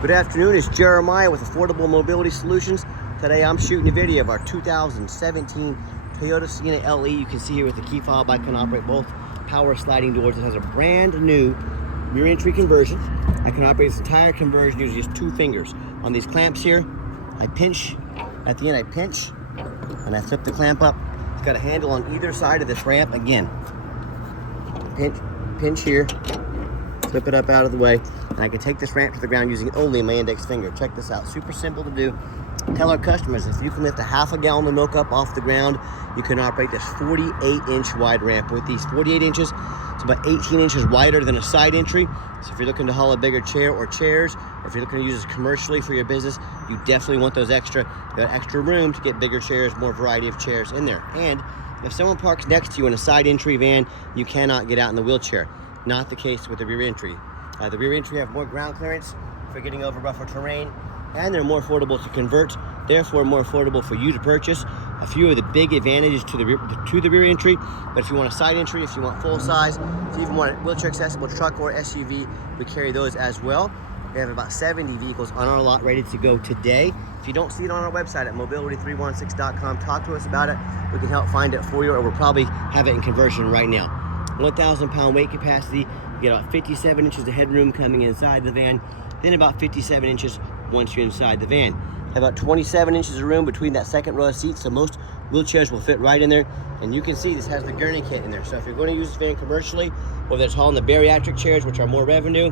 Good afternoon, it's Jeremiah with Affordable Mobility Solutions. Today I'm shooting a video of our 2017 Toyota Sienna LE. You can see here with the key fob I can operate both power sliding doors. It has a brand new rear entry conversion. I can operate this entire conversion using just 2 fingers. On these clamps here, I pinch, at the end I pinch, and I flip the clamp up. It's got a handle on either side of this ramp. Again, pinch here, flip it up out of the way, and I can take this ramp to the ground using only my index finger. Check this out, super simple to do. Tell our customers if you can lift a half a gallon of milk up off the ground, you can operate this 48-inch wide ramp. With these 48 inches, it's about 18 inches wider than a side entry. So if you're looking to haul a bigger chair or chairs, or if you're looking to use this commercially for your business, you definitely want that extra room to get bigger chairs, more variety of chairs in there. And if someone parks next to you in a side entry van, you cannot get out in the wheelchair. Not the case with the rear entry. The rear entry have more ground clearance for getting over rougher terrain, and they're more affordable to convert, therefore more affordable for you to purchase. A few of the big advantages to the rear entry, but if you want a side entry, if you want full size, if you even want a wheelchair accessible truck or SUV, we carry those as well. We have about 70 vehicles on our lot ready to go today. If you don't see it on our website at mobility316.com, talk to us about it. We can help find it for you, or we'll probably have it in conversion right now. 1,000-pound weight capacity. You get about 57 inches of headroom coming inside the van, then about 57 inches once you're inside the van. About 27 inches of room between that second row of seats, so most wheelchairs will fit right in there. And you can see this has the gurney kit in there. So if you're going to use this van commercially, whether it's hauling the bariatric chairs, which are more revenue,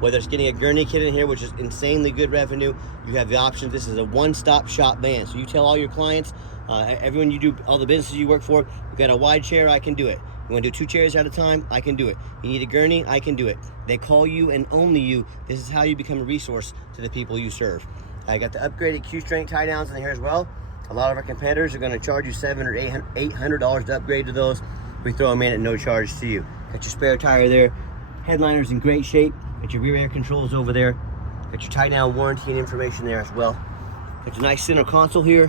whether it's getting a gurney kit in here, which is insanely good revenue, you have the options. This is a one-stop shop van. So you tell all your clients, everyone you do, all the businesses you work for, you've got a wide chair, I can do it. You want to do 2 chairs at a time? I can do it. You need a gurney? I can do it. They call you and only you. This is how you become a resource to the people you serve. I got the upgraded Q-strength tie downs in here as well. A lot of our competitors are going to charge you $700 or $800 to upgrade to those. We throw them in at no charge to you. Got your spare tire there. Headliner's in great shape. Got your rear air controls over there. Got your tie down warranty and information there as well. Got your nice center console here.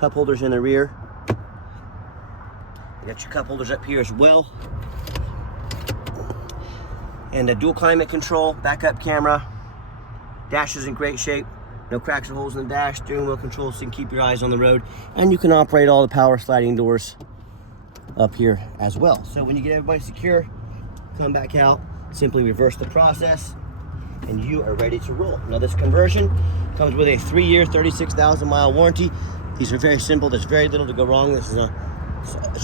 Cup holders in the rear. You got your cup holders up here as well. And a dual climate control, backup camera. Dash is in great shape. No cracks or holes in the dash. Steering wheel control so you can keep your eyes on the road. And you can operate all the power sliding doors up here as well. So when you get everybody secure, come back out, simply reverse the process, and you are ready to roll. Now this conversion comes with a 3-year, 36,000-mile warranty. These are very simple. There's very little to go wrong. This is a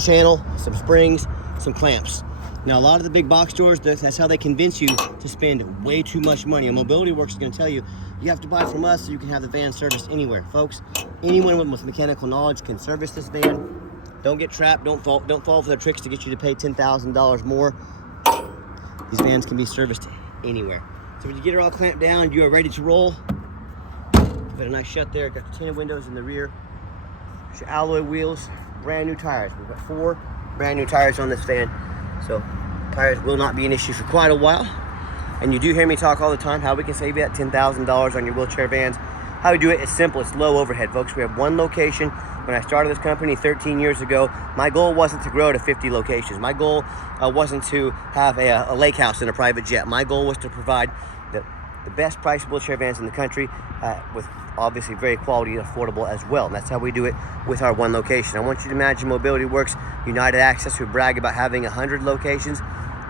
channel, some springs, some clamps. Now a lot of the big box stores, that's how they convince you to spend way too much money. And Mobility Works is going to tell you, you have to buy from us so you can have the van serviced anywhere. Folks, anyone with mechanical knowledge can service this van. Don't get trapped, don't fall for their tricks to get you to pay $10,000 more. These vans can be serviced anywhere. So when you get it all clamped down, you are ready to roll. Got a nice shut there, got the tinted windows in the rear. Your alloy wheels, brand new tires. We've got 4 brand new tires on this van. So tires will not be an issue for quite a while. And you do hear me talk all the time how we can save you that $10,000 on your wheelchair vans. How we do it is simple, it's low overhead, folks. We have 1 location. When I started this company 13 years ago, my goal wasn't to grow to 50 locations. My goal wasn't to have a lake house and a private jet. My goal was to provide the best priced wheelchair vans in the country with obviously very quality and affordable as well. And that's how we do it with our 1 location. I want you to imagine Mobility Works, United Access, who brag about having 100 locations.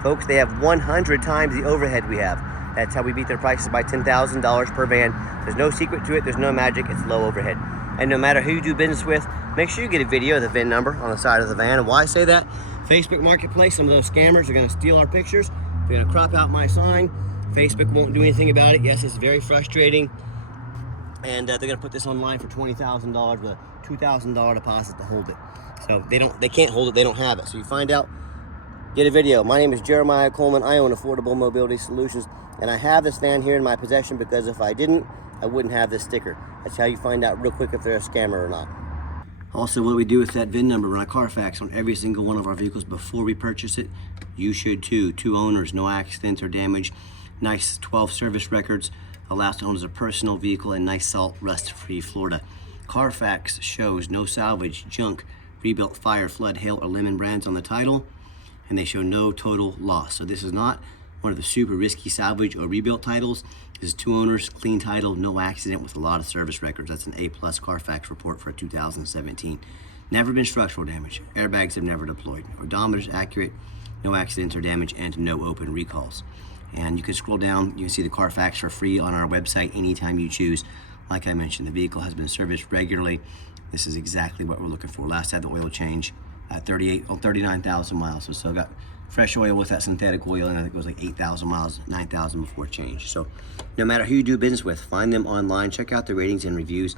Folks, they have 100 times the overhead we have. That's how we beat their prices by $10,000 per van. There's no secret to it. There's no magic. It's low overhead. And no matter who you do business with, make sure you get a video of the VIN number on the side of the van. And why I say that? Facebook Marketplace, some of those scammers are going to steal our pictures. They're going to crop out my sign. Facebook won't do anything about it. Yes, it's very frustrating. And they're going to put this online for $20,000 with a $2,000 deposit to hold it. So they can't hold it. They don't have it. So you find out, get a video. My name is Jeremiah Coleman. I own Affordable Mobility Solutions, and I have this van here in my possession because if I didn't, I wouldn't have this sticker. That's how you find out real quick if they're a scammer or not. Also, what we do with that VIN number, run a Carfax on every single one of our vehicles before we purchase it. You should too. 2 owners, no accidents or damage, nice 12 service records, allows to own as a personal vehicle, and nice salt rust-free Florida. Carfax shows no salvage, junk, rebuilt, fire, flood, hail, or lemon brands on the title, and they show no total loss. So this is not one of the super risky salvage or rebuilt titles. This is 2 owners, clean title, no accident, with a lot of service records. That's an A+ Carfax report for 2017. Never been structural damage. Airbags have never deployed. Odometer's accurate, no accidents or damage, and no open recalls. And you can scroll down, you can see the Carfax for free on our website anytime you choose. Like I mentioned, the vehicle has been serviced regularly. This is exactly what we're looking for. Last had the oil change at 39,000 miles. So still got fresh oil with that synthetic oil, and I think it was like 8,000 miles, 9,000 before change. So no matter who you do business with, find them online, check out the ratings and reviews.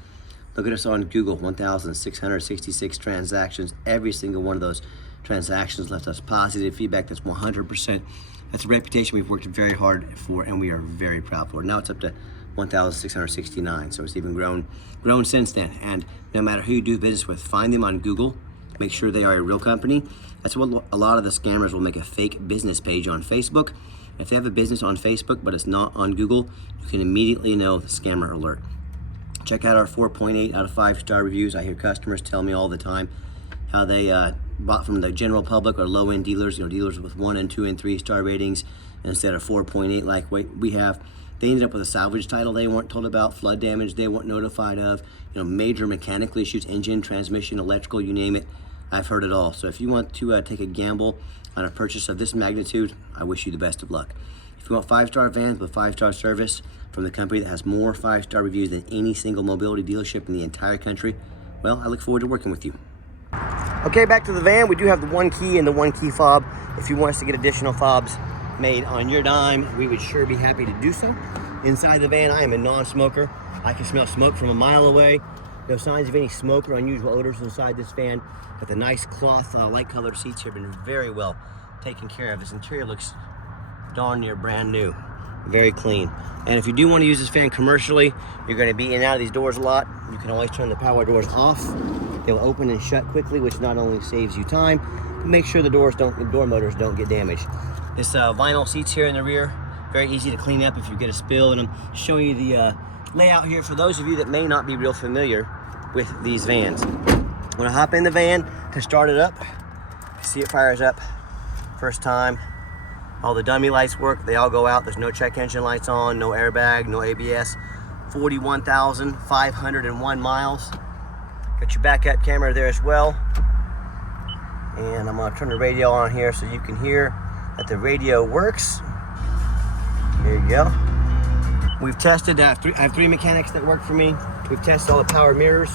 Look at us on Google, 1,666 transactions. Every single one of those transactions left us positive feedback. That's 100%. That's a reputation we've worked very hard for, and we are very proud for. Now it's up to 1,669, so it's even grown since then. And no matter who you do business with, find them on Google. Make sure they are a real company. That's what a lot of the scammers will make, a fake business page on Facebook. If they have a business on Facebook but it's not on Google, you can immediately know the scammer alert. Check out our 4.8 out of 5-star reviews. I hear customers tell me all the time how they bought from the general public or low-end dealers, dealers with 1 and 2 and 3-star ratings instead of 4.8 like we have. They ended up with a salvage title they weren't told about, flood damage they weren't notified of, major mechanical issues, engine, transmission, electrical, you name it. I've heard it all. So if you want to take a gamble on a purchase of this magnitude, I wish you the best of luck. If you want 5-star vans with 5-star service from the company that has more 5-star reviews than any single mobility dealership in the entire country, well, I look forward to working with you. Okay, back to the van. We do have the 1 key and the 1 key fob. If you want us to get additional fobs made on your dime, we would sure be happy to do so. Inside the van, I am a non-smoker. I can smell smoke from a mile away. No signs of any smoke or unusual odors inside this van. Got the nice cloth, light colored seats here, been very well taken care of. This interior looks darn near brand new, very clean. And if you do want to use this fan commercially, you're going to be in and out of these doors a lot. You can always turn the power doors off. They'll open and shut quickly, which not only saves you time, but make sure the door motors don't get damaged. This vinyl seats here in the rear, very easy to clean up if you get a spill. And I'm showing you the layout here for those of you that may not be real familiar with these vans. When I hop in the van to start it up, see it fires up first time. All the dummy lights work, they all go out. There's no check engine lights on, no airbag, no ABS. 41,501 miles. Got your backup camera there as well. And I'm gonna turn the radio on here so you can hear that the radio works. There you go. We've tested, I have 3 mechanics that work for me. We've tested all the power mirrors,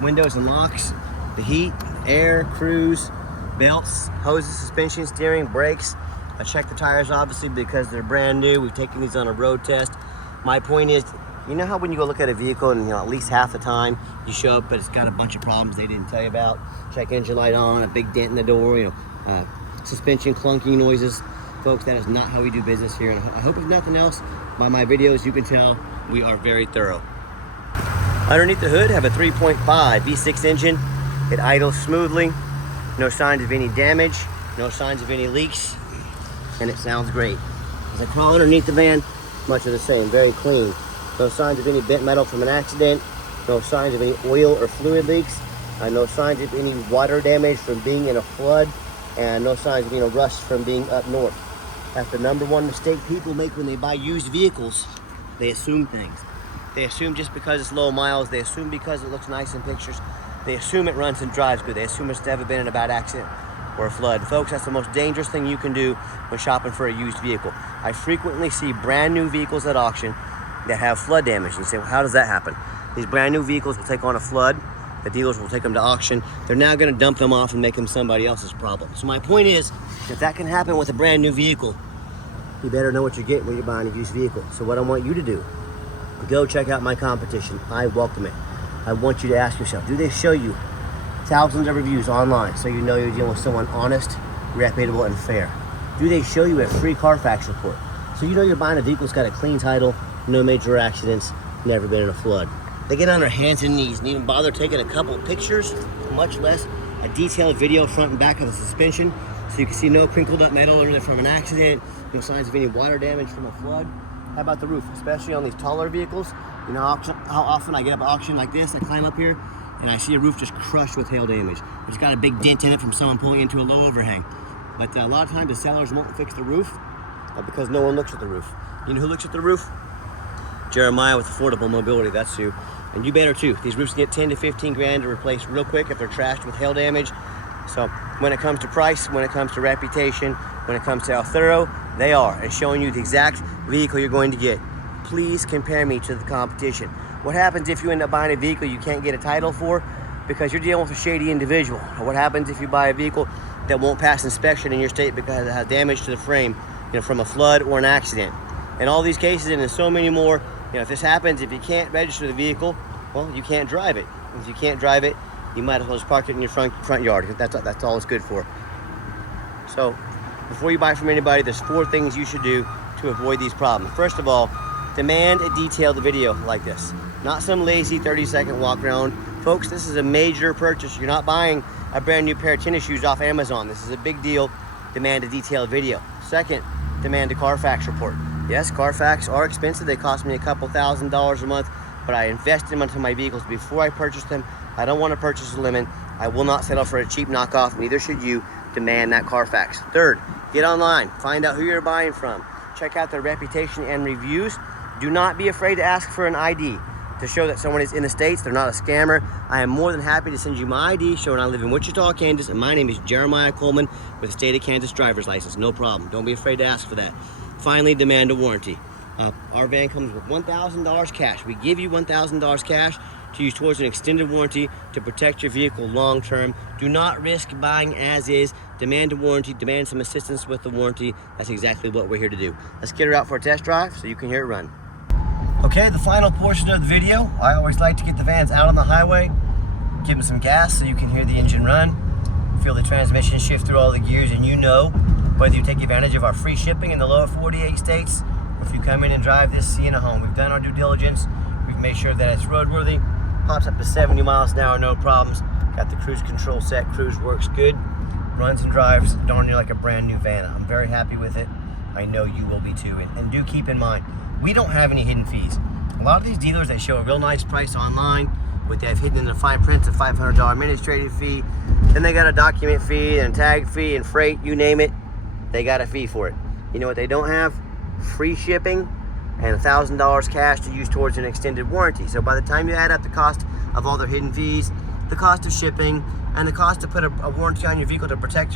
windows and locks, the heat, air, cruise, belts, hoses, suspension, steering, brakes. I checked the tires obviously because they're brand new. We've taken these on a road test. My point is, you know how when you go look at a vehicle and at least half the time you show up but it's got a bunch of problems they didn't tell you about? Check engine light on, a big dent in the door, suspension clunky noises. Folks, that is not how we do business here. And I hope if nothing else, by my videos you can tell we are very thorough. Underneath the hood, have a 3.5 V6 engine. It idles smoothly. No signs of any damage, no signs of any leaks, and it sounds great. As I crawl underneath the van, much of the same, very clean. No signs of any bent metal from an accident, no signs of any oil or fluid leaks, no signs of any water damage from being in a flood, and no signs of rust from being up north. That's the #1 mistake people make when they buy used vehicles. They assume things. They assume just because it's low miles, they assume because it looks nice in pictures, they assume it runs and drives good, they assume it's never been in a bad accident or a flood. Folks, that's the most dangerous thing you can do when shopping for a used vehicle. I frequently see brand new vehicles at auction that have flood damage. And you say, well, how does that happen? These brand new vehicles will take on a flood. The dealers will take them to auction. They're now gonna dump them off and make them somebody else's problem. So my point is, if that can happen with a brand new vehicle, you better know what you're getting when you're buying a used vehicle. So what I want you to do, go check out my competition. I welcome it. I want you to ask yourself, do they show you thousands of reviews online so you know you're dealing with someone honest, reputable, and fair? Do they show you a free Carfax report so you know you're buying a vehicle that's got a clean title, no major accidents, never been in a flood? They get on their hands and knees and even bother taking a couple pictures, much less a detailed video front and back of the suspension so you can see no crinkled up metal or from an accident, no signs of any water damage from a flood. How about the roof, especially on these taller vehicles? You know how often I get up at auction like this, I climb up here and I see a roof just crushed with hail damage. It's got a big dent in it from someone pulling into a low overhang. But a lot of times the sellers won't fix the roof. because no one looks at the roof. You know who looks at the roof? Jeremiah with Affordable Mobility, that's who. And you better too. These roofs get 10 to 15 grand to replace real quick if they're trashed with hail damage. So when it comes to price, when it comes to reputation, when it comes to how thorough they are and showing you the exact vehicle you're going to get, please compare me to the competition. What happens if you end up buying a vehicle you can't get a title for because you're dealing with a shady individual? Or what happens if you buy a vehicle that won't pass inspection in your state because it has damage to the frame, from a flood or an accident? In all these cases, and in so many more, if this happens, if you can't register the vehicle, well, you can't drive it. If you can't drive it, you might as well just park it in your front yard. That's all it's good for. So before you buy from anybody, there's 4 things you should do to avoid these problems. First of all, demand a detailed video like this. Not some lazy 30-second walk around. Folks, this is a major purchase. You're not buying a brand new pair of tennis shoes off Amazon. This is a big deal. Demand a detailed video. Second, demand a Carfax report. Yes, Carfax are expensive. They cost me a couple $1,000s a month, but I invest them into my vehicles before I purchase them. I don't want to purchase a lemon. I will not settle for a cheap knockoff. Neither should you. Demand that Carfax. Third, get online. Find out who you're buying from. Check out their reputation and reviews. Do not be afraid to ask for an ID to show that someone is in the States. They're not a scammer. I am more than happy to send you my ID showing I live in Wichita, Kansas, and my name is Jeremiah Coleman with a state of Kansas driver's license. No problem. Don't be afraid to ask for that. Finally, demand a warranty. Our van comes with $1,000 cash. We give you $1,000 cash to use towards an extended warranty to protect your vehicle long term. Do not risk buying as is. Demand a warranty, demand some assistance with the warranty. That's exactly what we're here to do. Let's get her out for a test drive so you can hear it run. Okay, the final portion of the video. I always like to get the vans out on the highway, give them some gas so you can hear the engine run, feel the transmission shift through all the gears, and whether you take advantage of our free shipping in the lower 48 states, or if you come in and drive this Sienna home. We've done our due diligence. We've made sure that it's roadworthy. Pops up to 70 miles an hour, no problems. Got the cruise control set. Cruise works good. Runs and drives darn near like a brand new van. I'm very happy with it. I know you will be too. And do keep in mind, we don't have any hidden fees. A lot of these dealers, they show a real nice price online, but they have hidden in the fine print a $500 administrative fee. Then they got a document fee and a tag fee and freight, you name it. They got a fee for it. You know what they don't have? Free shipping and $1,000 cash to use towards an extended warranty. So by the time you add up the cost of all their hidden fees, the cost of shipping, and the cost to put a warranty on your vehicle to protect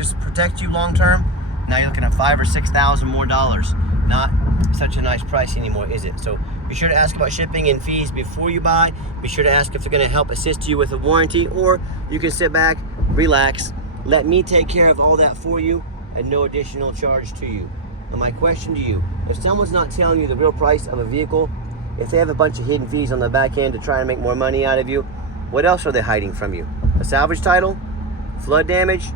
you long term, now you're looking at $5,000 or $6,000 more dollars. Not such a nice price anymore, is it? So be sure to ask about shipping and fees before you buy. Be sure to ask if they're going to help assist you with a warranty, or you can sit back, relax, let me take care of all that for you at no additional charge to you. And my question to you, if someone's not telling you the real price of a vehicle, if they have a bunch of hidden fees on the back end to try and make more money out of you, what else are they hiding from you? A salvage title? Flood damage?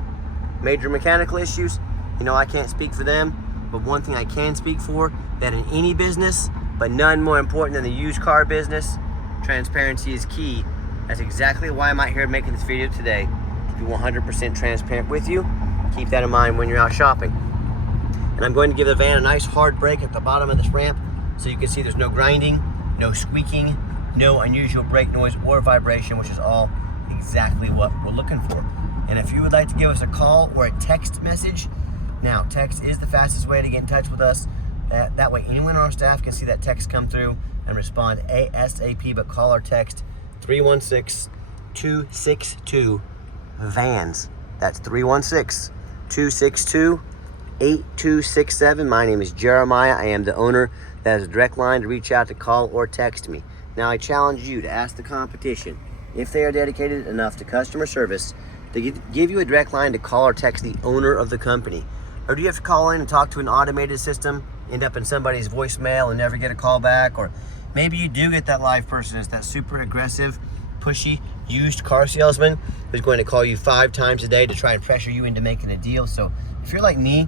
Major mechanical issues? I can't speak for them, but one thing I can speak for, that in any business, but none more important than the used car business, transparency is key. That's exactly why I'm out here making this video today, to be 100% transparent with you. Keep that in mind when you're out shopping. And I'm going to give the van a nice hard brake at the bottom of this ramp so you can see there's no grinding, no squeaking, no unusual brake noise or vibration, which is all exactly what we're looking for. And if you would like to give us a call or a text message, now text is the fastest way to get in touch with us. That way anyone on our staff can see that text come through and respond ASAP, but call or text 316-262-VANS. That's 316-262-8267. My name is Jeremiah. I am the owner. That is a direct line to reach out, to call or text me. Now I challenge you to ask the competition if they are dedicated enough to customer service to give you a direct line to call or text the owner of the company. Or do you have to call in and talk to an automated system, end up in somebody's voicemail and never get a call back? Or maybe you do get that live person. It's that super aggressive, pushy, used car salesman who's going to call you 5 times a day to try and pressure you into making a deal. So if you're like me,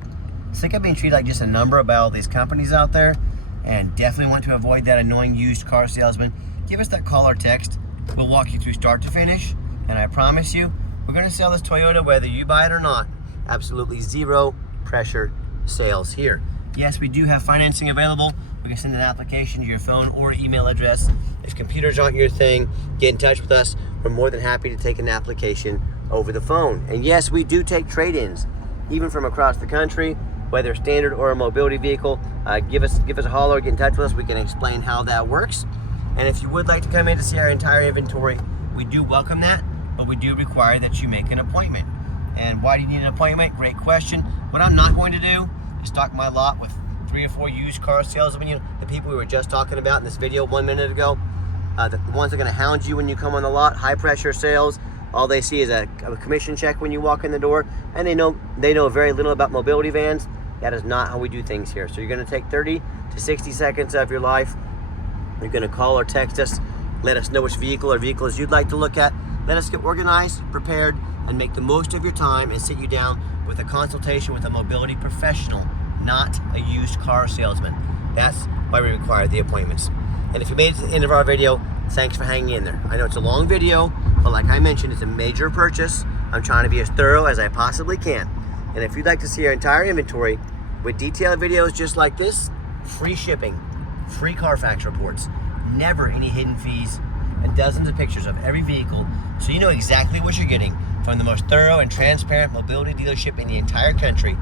sick of being treated like just a number by all these companies out there, and definitely want to avoid that annoying used car salesman, give us that call or text. We'll walk you through start to finish, and I promise you, we're going to sell this Toyota whether you buy it or not. Absolutely zero pressure sales here. Yes, we do have financing available. We can send an application to your phone or email address. If computers aren't your thing, get in touch with us. We're more than happy to take an application over the phone. And yes, we do take trade-ins, even from across the country. whether standard or a mobility vehicle, give us a holler, get in touch with us. We can explain how that works. And if you would like to come in to see our entire inventory, we do welcome that, but we do require that you make an appointment. And why do you need an appointment? Great question. What I'm not going to do is stock my lot with 3 or 4 used car salesmen, you know, the people we were just talking about in this video 1 minute ago. The ones that are going to hound you when you come on the lot, high pressure sales. All they see is a commission check when you walk in the door, and they know very little about mobility vans. That is not how we do things here. So you're going to take 30 to 60 seconds of your life. You're going to call or text us, let us know which vehicle or vehicles you'd like to look at. Let us get organized, prepared, and make the most of your time and sit you down with a consultation with a mobility professional, not a used car salesman. That's why we require the appointments. And if you made it to the end of our video, thanks for hanging in there. I know it's a long video, but like I mentioned, it's a major purchase. I'm trying to be as thorough as I possibly can. And if you'd like to see our entire inventory with detailed videos just like this, free shipping, free Carfax reports, never any hidden fees, and dozens of pictures of every vehicle, so you know exactly what you're getting from the most thorough and transparent mobility dealership in the entire country,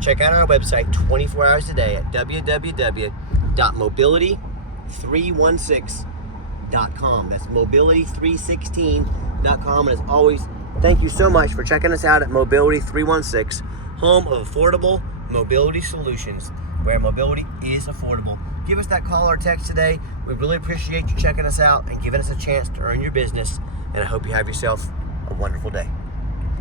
check out our website 24 hours a day at www.mobility316.com. That's mobility316.com. And as always, thank you so much for checking us out at Mobility 316, home of affordable mobility solutions, where mobility is affordable. Give us that call or text today. We really appreciate you checking us out and giving us a chance to earn your business. And I hope you have yourself a wonderful day.